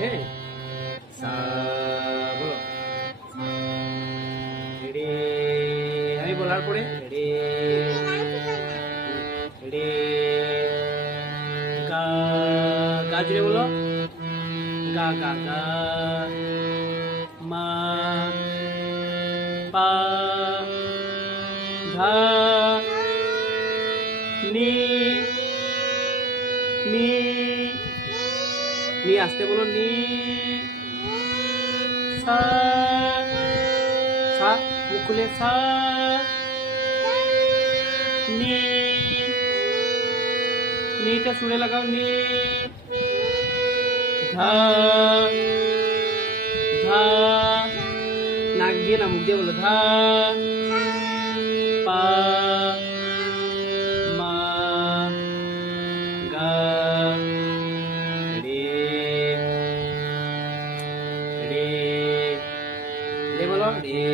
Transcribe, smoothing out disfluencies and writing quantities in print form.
হে সা বলো রে। আমি বলার পরে রে রে। গা গা জুড়ে বলো গা গা গা। মা পা ধা নি নি নি আস্তে বলো নি। সা সা মুখ খুলে সা নি নিটা সুরে লাগাও নি। ধা ধা নাক দিয়ে না মুখ দিয়ে বলো ধা। পা মা গা রে রে রে বলো রে।